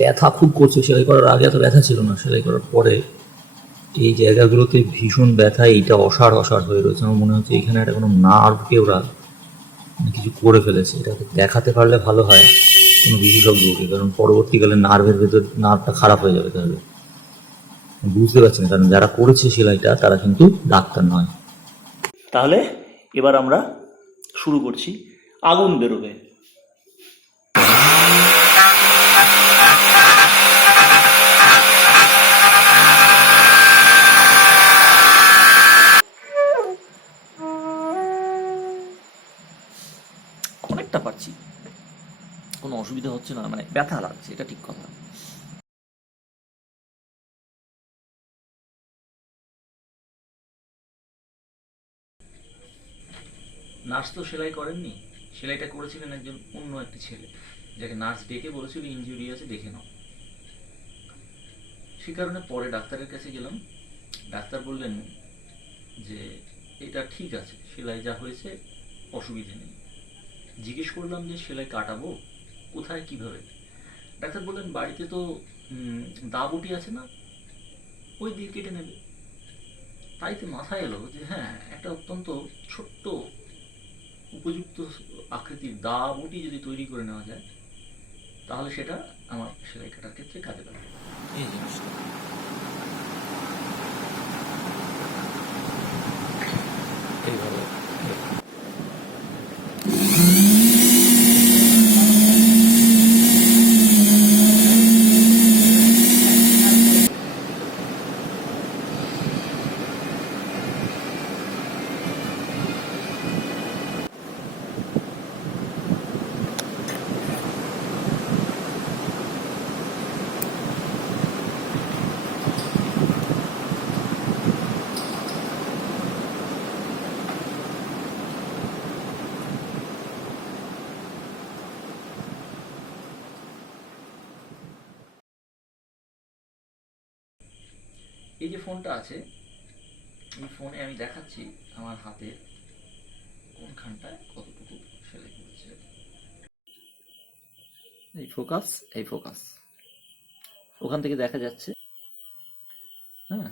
ব্যথা খুব করছে। সেলাই করার আগে এত ব্যথা ছিল না, সেলাই করার পরে এই জায়গাগুলোতে ভীষণ ব্যথা। এইটা অসাড় অসাড় হয়ে রয়েছে। আমার মনে হচ্ছে এখানে একটা কোনো নার্ভকে ওরা কিছু করে ফেলেছে। এটাকে দেখাতে পারলে ভালো হয় কোনো বিশেষজ্ঞকে, কারণ পরবর্তীকালে নার্ভের ভেতর নার্ভটা খারাপ হয়ে যাবে। তাহলে বুঝতে পারছি না, কারণ যারা করেছে সেলাইটা তারা কিন্তু ডাক্তার নয়। তাহলে এবার আমরা শুরু করছি। আগুন বেরোবে। অনেকটা পারছি, কোনো অসুবিধা হচ্ছে না, মানে ব্যথা লাগছে, এটা ঠিক কথা। নার্স তো সেলাই করেননি, সেলাইটা করেছিলেন একজন অন্য একটি ছেলে, যাকে নার্স ডেকে বলেছিল ইনজুরি আছে, দেখে নাও। সে কারণে পরে ডাক্তারের কাছে গেলাম। ডাক্তার বললেন যে এটা ঠিক আছে, সেলাই যা হয়েছে অসুবিধে নেই। জিজ্ঞেস করলাম যে সেলাই কাটাবো কোথায়, কিভাবে? ডাক্তার বললেন বাড়িতে তো দা বটি আছে না, ওই দিয়ে কেটে নেবে। তাইতে মাথায় এলো যে হ্যাঁ, একটা অত্যন্ত ছোট্ট উপযুক্ত আকৃতির দা বটি যদি তৈরি করে নেওয়া যায়, তাহলে সেটা আমার সেলাই কাটার ক্ষেত্রে কাজে লাগবে। এই জিনিসটা এইভাবে এই যে ফোনটা আছে, এই ফোনে আমি দেখাচ্ছি আমার হাতের কোনখানটায় কতটুকু সেলাই করেছে। এই ফোকাস, এই ফোকাস, ওখান থেকে দেখা যাচ্ছে। হ্যাঁ,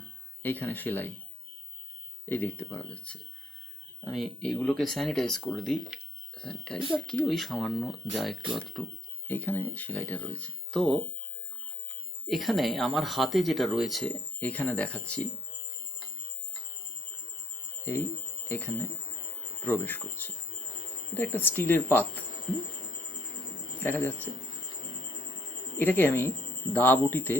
এইখানে সেলাই, এই দেখতে পাওয়া যাচ্ছে। আমি এইগুলোকে স্যানিটাইজ করে দিই। স্যানিটাইজ আর কি, ওই সামান্য যা একটু আধটু এইখানে সেলাইটা রয়েছে। তো এখানে আমার হাতে যেটা রয়েছে, এখানে দেখাচ্ছি, এই এখানে প্রবেশ করছে। এটা একটা স্টিলের পাত, দেখা যাচ্ছে। এটাকে আমি দা বটিতে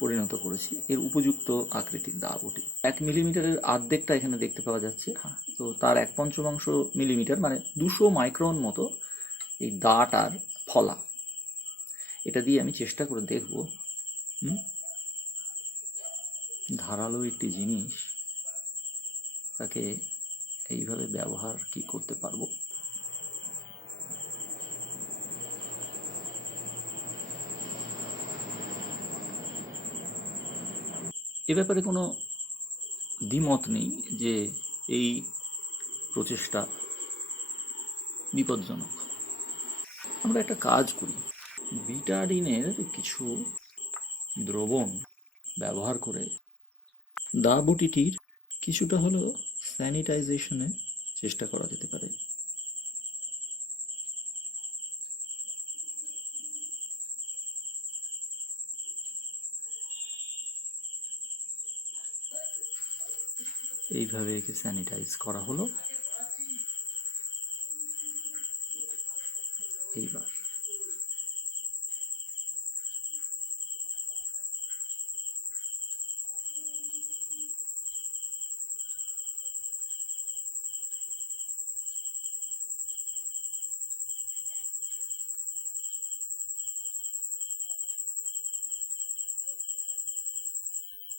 পরিণত করেছি, এর উপযুক্ত আকৃতির দা বটি। 1 মিলিমিটারের অর্ধেকটা এখানে দেখতে পাওয়া যাচ্ছে। হ্যাঁ, তো তার 1/5 মিলিমিটার মানে 200 মাইক্রন মতো এই দাটার ফলা। এটা দিয়ে আমি চেষ্টা করে দেখব ধারালো একটি জিনিস, তাকে এইভাবে ব্যবহার কি করতে পারবো। এ ব্যাপারে কোনো দ্বিমত নেই যে এই প্রচেষ্টা বিপজ্জনক। আমরা একটা কাজ করি, বিটাডিনের কিছু দ্রবণ ব্যবহার করে দা বটিটির কিছুটা হলেও স্যানিটাইজেশনের চেষ্টা করা যেতে পারে। এইভাবে একে স্যানিটাইজ করা হলো। এইবার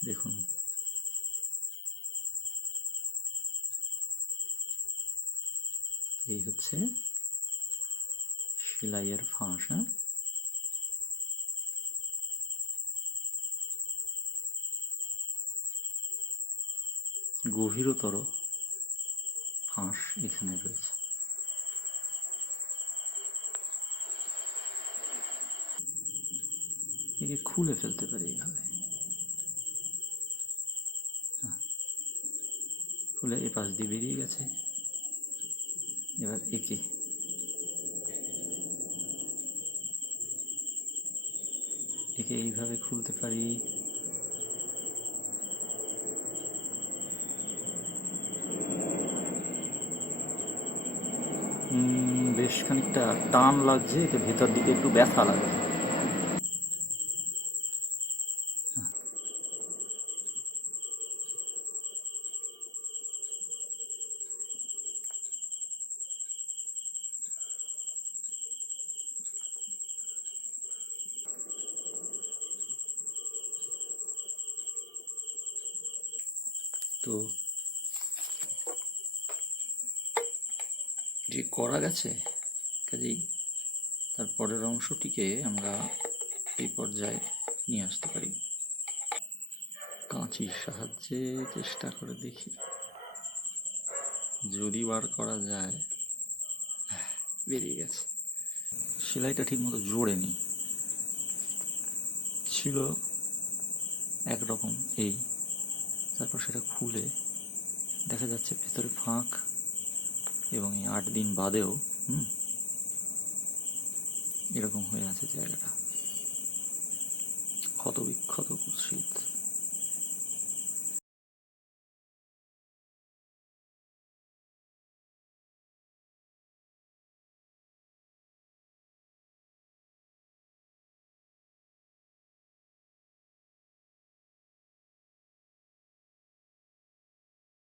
দেখুন, এই হচ্ছে সেলাইয়ের ফাঁস। হ্যাঁ, গভীরতর ফাঁস এখানে রয়েছে। একে খুলে ফেলতে পারি এইভাবে, খুলে এ পাশ দিয়ে বেরিয়ে গেছে। এবার একে এইভাবে খুলতে পারি। বেশ খানিকটা টান লাগছে, এতে ভেতর দিকে একটু ব্যথা লাগছে। তো যে করা গেছে, কাজেই তার পরের অংশটিকে আমরা এই পর্যায়ে নিয়ে আসতে পারি। কাঁচির সাহায্যে চেষ্টা করে দেখি যদি বার করা যায়। বেরিয়ে গেছে। সেলাইটা ঠিক মতো জোড়েনি, ছিল একরকম এই, তারপর সেটা খুলে দেখা যাচ্ছে ভেতরে ফাঁক, এবং এই 8 দিন বাদেও এরকম হয়ে আছে জায়গাটা। ক্ষত বিক্ষত।